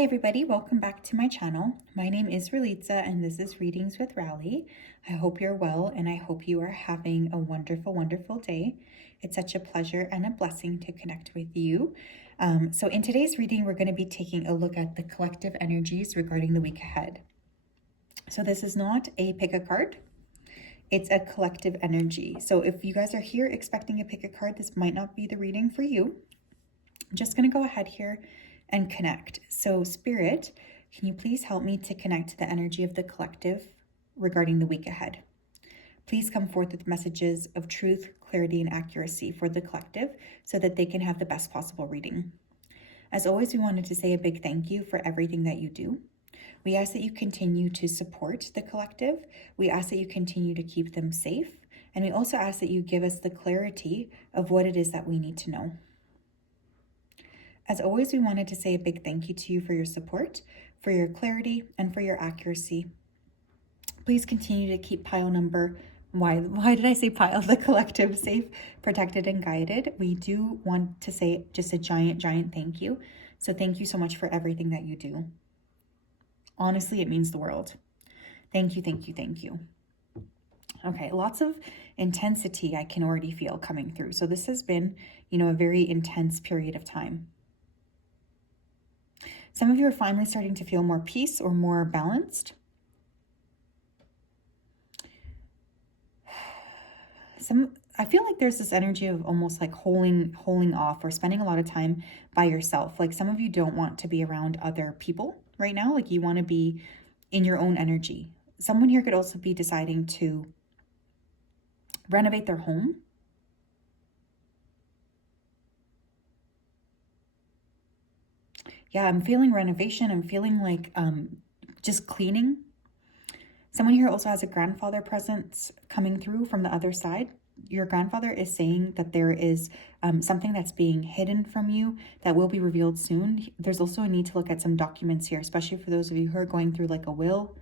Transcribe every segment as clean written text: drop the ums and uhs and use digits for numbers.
Hi everybody, welcome back to my channel. My name is Ralitza and this is Readings with Rali. I hope you're well and I hope you are having a wonderful, wonderful day. It's such a pleasure and a blessing to connect with you. So in today's reading, we're going to be taking a look at the collective energies regarding the week ahead. So this is not a pick a card. It's a collective energy. So if you guys are here expecting a pick a card, this might not be the reading for you. I'm just going to go ahead here and connect. So Spirit, can you please help me to connect to the energy of the collective regarding the week ahead? Please come forth with messages of truth, clarity, and accuracy for the collective so that they can have the best possible reading. As always, we wanted to say a big thank you for everything that you do. We ask that you continue to support the collective. We ask that you continue to keep them safe. And we also ask that you give us the clarity of what it is that we need to know. As always, we wanted to say a big thank you to you for your support, for your clarity, and for your accuracy. Please continue to keep pile number, why did I say pile? The collective safe, protected, and guided. We do want to say just a giant, giant thank you. So thank you so much for everything that you do. Honestly, it means the world. Thank you, thank you, thank you. Okay, lots of intensity I can already feel coming through. So this has been, a very intense period of time. Some of you are finally starting to feel more peace or more balanced. I feel like there's this energy of almost like holding off or spending a lot of time by yourself. Like some of you don't want to be around other people right now. Like you want to be in your own energy. Someone here could also be deciding to renovate their home. Yeah, I'm feeling renovation. I'm feeling like just cleaning. Someone here also has a grandfather presence coming through from the other side. Your grandfather is saying that there is something that's being hidden from you that will be revealed soon. There's also a need to look at some documents here, especially for those of you who are going through like a will.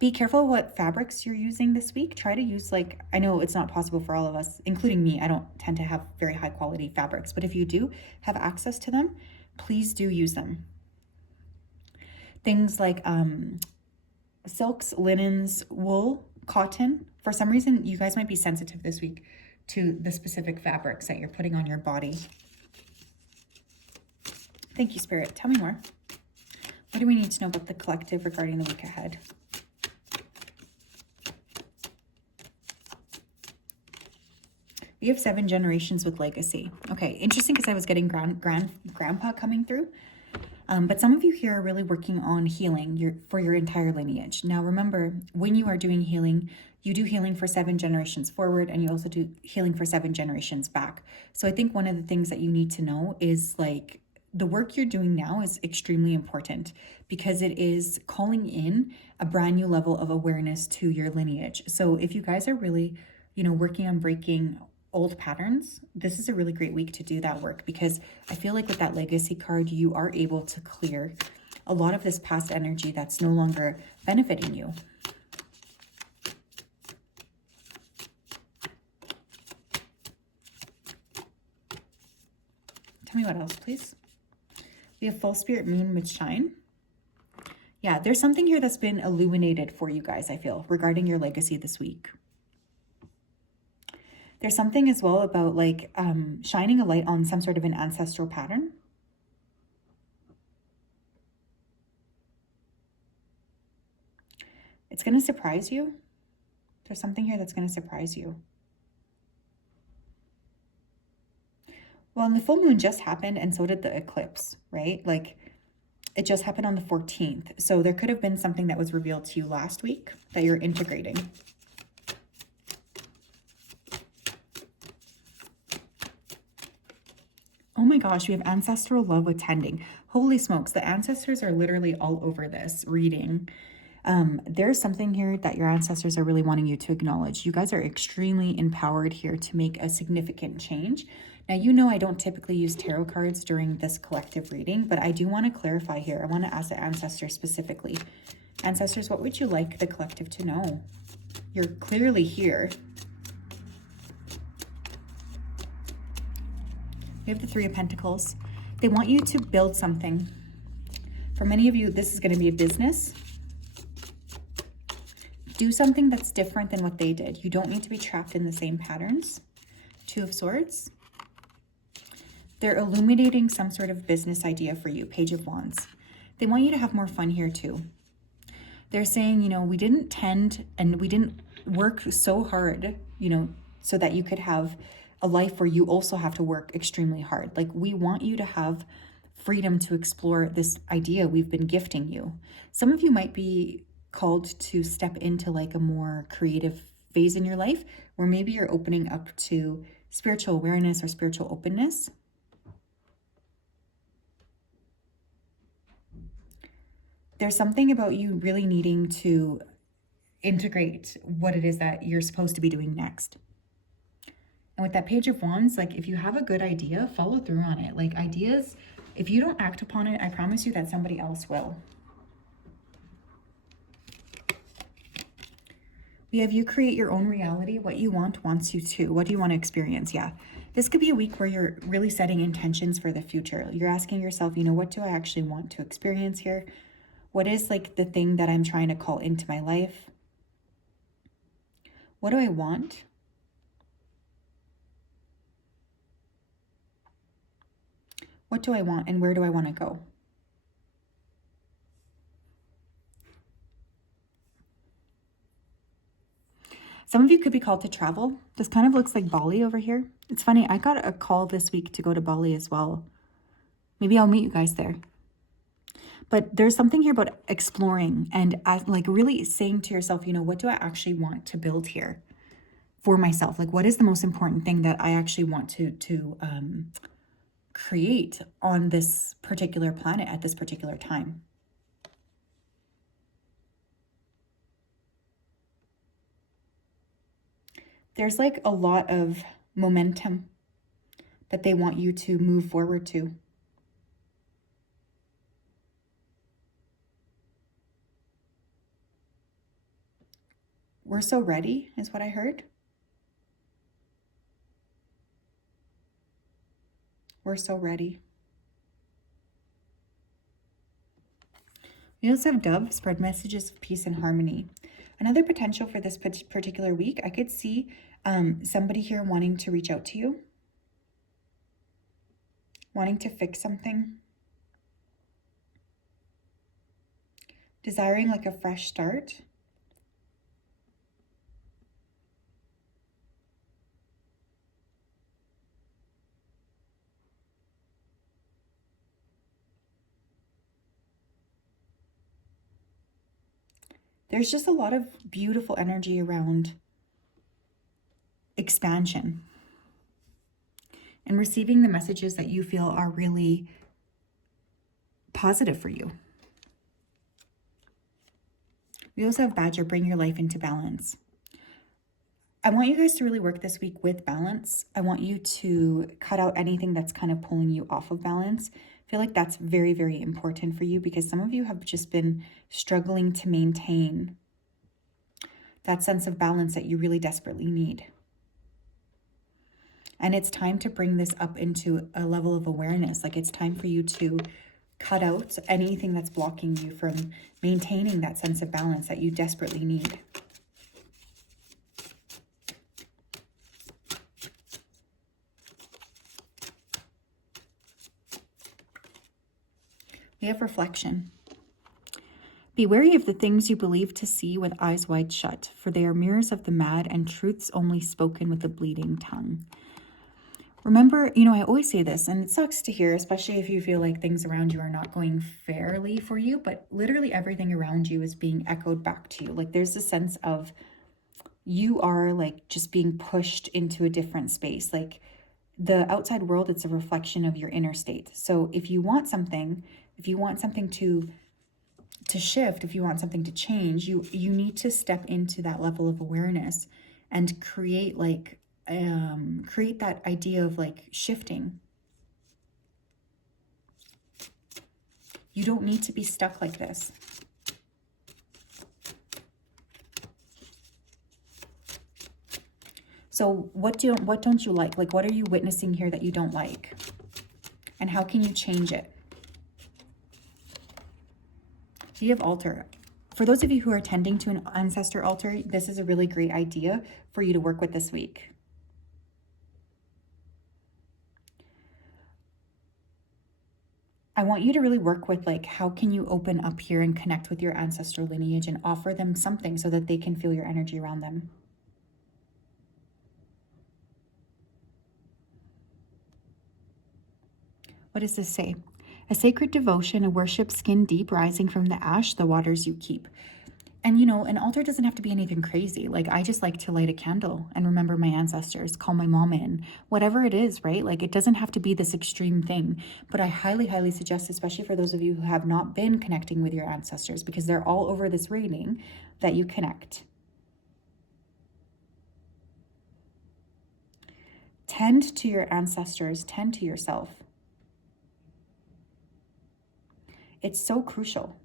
Be careful what fabrics you're using this week. Try to use I know it's not possible for all of us, including me. I don't tend to have very high quality fabrics, but if you do have access to them, please do use them. Things like silks, linens, wool, cotton. For some reason, you guys might be sensitive this week to the specific fabrics that you're putting on your body. Thank you, Spirit. Tell me more. What do we need to know about the collective regarding the week ahead? We have 7 generations with legacy. Okay, interesting because I was getting grandpa coming through. But some of you here are really working on healing for your entire lineage. Now remember, when you are doing healing, you do healing for 7 generations forward and you also do healing for 7 generations back. So I think one of the things that you need to know is the work you're doing now is extremely important because it is calling in a brand new level of awareness to your lineage. So if you guys are really, working on breaking old patterns, this is a really great week to do that work because I feel like with that legacy card, you are able to clear a lot of this past energy that's no longer benefiting you. Tell me what else, please. We have full spirit moon with shine. Yeah, there's something here that's been illuminated for you guys, I feel, regarding your legacy this week. There's something as well about shining a light on some sort of an ancestral pattern. It's going to surprise you. There's something here that's going to surprise you. Well, and the full moon just happened and so did the eclipse, right? It just happened on the 14th. So there could have been something that was revealed to you last week that you're integrating. Oh my gosh, we have ancestral love with tending. Holy smokes, the ancestors are literally all over this reading. There's something here that your ancestors are really wanting you to acknowledge. You guys are extremely empowered here to make a significant change. Now, I don't typically use tarot cards during this collective reading, but I do want to clarify here. I want to ask the ancestors specifically. Ancestors, what would you like the collective to know? You're clearly here. We have the 3 of Pentacles. They want you to build something. For many of you, this is going to be a business. Do something that's different than what they did. You don't need to be trapped in the same patterns. Two of Swords. They're illuminating some sort of business idea for you. Page of Wands. They want you to have more fun here too. They're saying, you know, we didn't tend and we didn't work so hard, you know, so that you could have a life where you also have to work extremely hard. Like, we want you to have freedom to explore this idea we've been gifting you. Some of you might be called to step into like a more creative phase in your life, where maybe you're opening up to spiritual awareness or spiritual openness. There's something about you really needing to integrate what it is that you're supposed to be doing next. And with that Page of Wands, like, if you have a good idea, follow through on it. Like, ideas, if you don't act upon it, I promise you that somebody else will. We have you create your own reality. What you want wants you to. What do you want to experience? Yeah. This could be a week where you're really setting intentions for the future. You're asking yourself, you know, what do I actually want to experience here? What is like the thing that I'm trying to call into my life? What do I want? What do I want and where do I want to go? Some of you could be called to travel. This kind of looks like Bali over here. It's funny, I got a call this week to go to Bali as well. Maybe I'll meet you guys there. But there's something here about exploring and like really saying to yourself, you know, what do I actually want to build here for myself? Like, what is the most important thing that I actually want to create on this particular planet at this particular time? There's like a lot of momentum that they want you to move forward to. We're so ready, is what I heard. We're so ready. We also have Dove, spread messages of peace and harmony. Another potential for this particular week, I could see somebody here wanting to reach out to you, wanting to fix something, desiring like a fresh start. There's just a lot of beautiful energy around expansion and receiving the messages that you feel are really positive for you. We also have Badger, bring your life into balance. I want you guys to really work this week with balance. I want you to cut out anything that's kind of pulling you off of balance. I feel like that's very, very important for you because some of you have just been struggling to maintain that sense of balance that you really desperately need. And it's time to bring this up into a level of awareness. Like, it's time for you to cut out anything that's blocking you from maintaining that sense of balance that you desperately need. We have reflection. Be wary of the things you believe to see with eyes wide shut, for they are mirrors of the mad and truths only spoken with a bleeding tongue. Remember, you know, I always say this, and it sucks to hear, especially if you feel like things around you are not going fairly for you, but literally everything around you is being echoed back to you. Like, there's a sense of you are like just being pushed into a different space. Like, the outside world, it's a reflection of your inner state. So if you want something to shift, if you want something to change, you need to step into that level of awareness and create like create that idea of like shifting. You don't need to be stuck like this. So what don't you like? Like, what are you witnessing here that you don't like? And how can you change it? You have altar. For those of you who are tending to an ancestor altar, this is a really great idea for you to work with this week. I want you to really work with like, how can you open up here and connect with your ancestral lineage and offer them something so that they can feel your energy around them. What does this say? A sacred devotion, a worship skin deep, rising from the ash, the waters you keep. And you know, an altar doesn't have to be anything crazy. Like, I just like to light a candle and remember my ancestors, call my mom in, whatever it is, right? Like, it doesn't have to be this extreme thing. But I highly, highly suggest, especially for those of you who have not been connecting with your ancestors, because they're all over this reading, that you connect. Tend to your ancestors, tend to yourself. It's so crucial.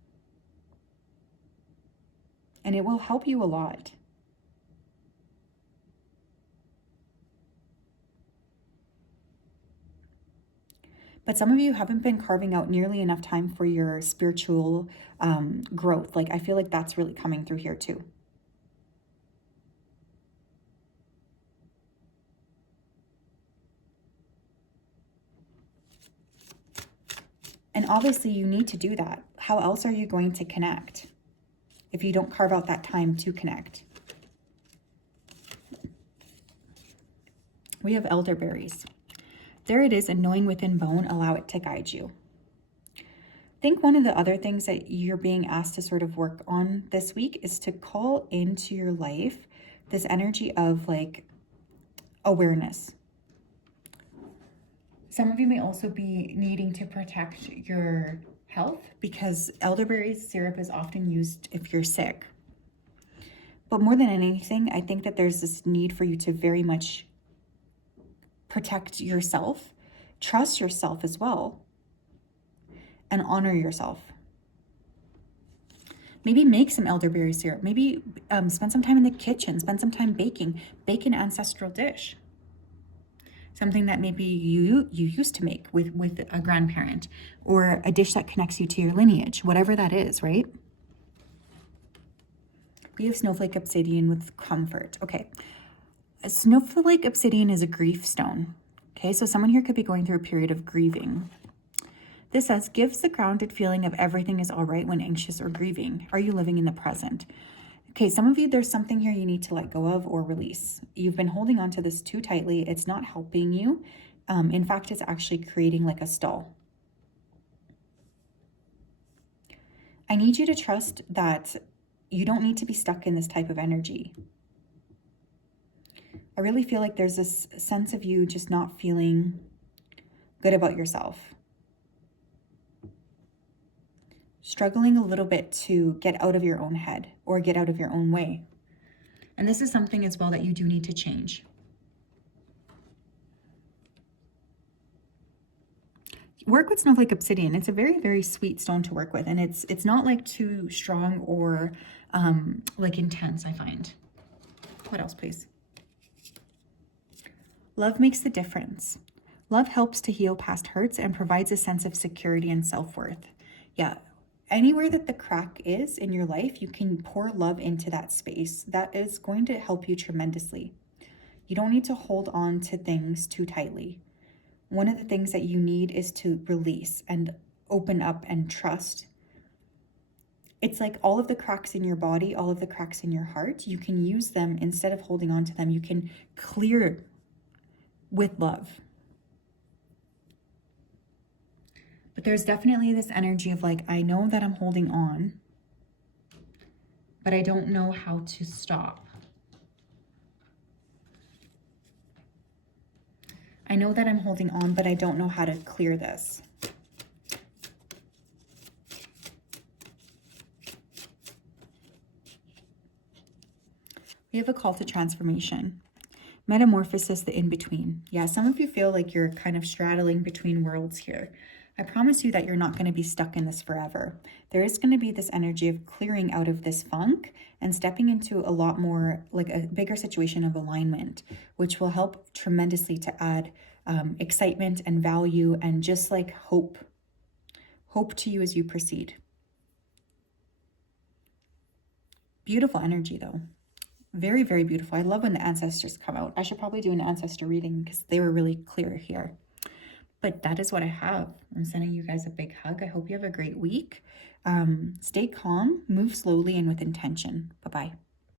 And it will help you a lot. But some of you haven't been carving out nearly enough time for your spiritual growth. Like, I feel like that's really coming through here too. And obviously you need to do that. How else are you going to connect if you don't carve out that time to connect? We have elderberries. There it is, and knowing within bone, allow it to guide you. I think one of the other things that you're being asked to sort of work on this week is to call into your life this energy of like awareness. Some of you may also be needing to protect your health because elderberry syrup is often used if you're sick. But more than anything, I think that there's this need for you to very much protect yourself, trust yourself as well, and honor yourself. Maybe make some elderberry syrup. Maybe spend some time in the kitchen, spend some time baking. Bake an ancestral dish. Something that maybe you used to make with a grandparent, or a dish that connects you to your lineage, whatever that is, right? We have snowflake obsidian with comfort. Okay. A snowflake obsidian is a grief stone. Okay, so someone here could be going through a period of grieving. This says, gives the grounded feeling of everything is all right when anxious or grieving. Are you living in the present? Okay, some of you, there's something here you need to let go of or release. You've been holding on to this too tightly. It's not helping you. In fact, it's actually creating like a stall. I need you to trust that you don't need to be stuck in this type of energy. I really feel like there's this sense of you just not feeling good about yourself. Struggling a little bit to get out of your own head or get out of your own way. And this is something as well that you do need to change. Work with snowflake obsidian. It's a very, very sweet stone to work with. And it's not like too strong or like intense, I find. What else, please? Love makes the difference. Love helps to heal past hurts and provides a sense of security and self-worth. Yeah. Anywhere that the crack is in your life, you can pour love into that space. That is going to help you tremendously. You don't need to hold on to things too tightly. One of the things that you need is to release and open up and trust. It's like all of the cracks in your body, all of the cracks in your heart, you can use them instead of holding on to them. You can clear with love. But there's definitely this energy of like, I know that I'm holding on, but I don't know how to stop. I know that I'm holding on, but I don't know how to clear this. We have a call to transformation. Metamorphosis, the in-between. Yeah, some of you feel like you're kind of straddling between worlds here. I promise you that you're not going to be stuck in this forever. There is going to be this energy of clearing out of this funk and stepping into a lot more, like a bigger situation of alignment, which will help tremendously to add excitement and value and just like hope. Hope to you as you proceed. Beautiful energy though. Very, very beautiful. I love when the ancestors come out. I should probably do an ancestor reading because they were really clear here. But that is what I have. I'm sending you guys a big hug. I hope you have a great week. Stay calm, move slowly and with intention. Bye-bye.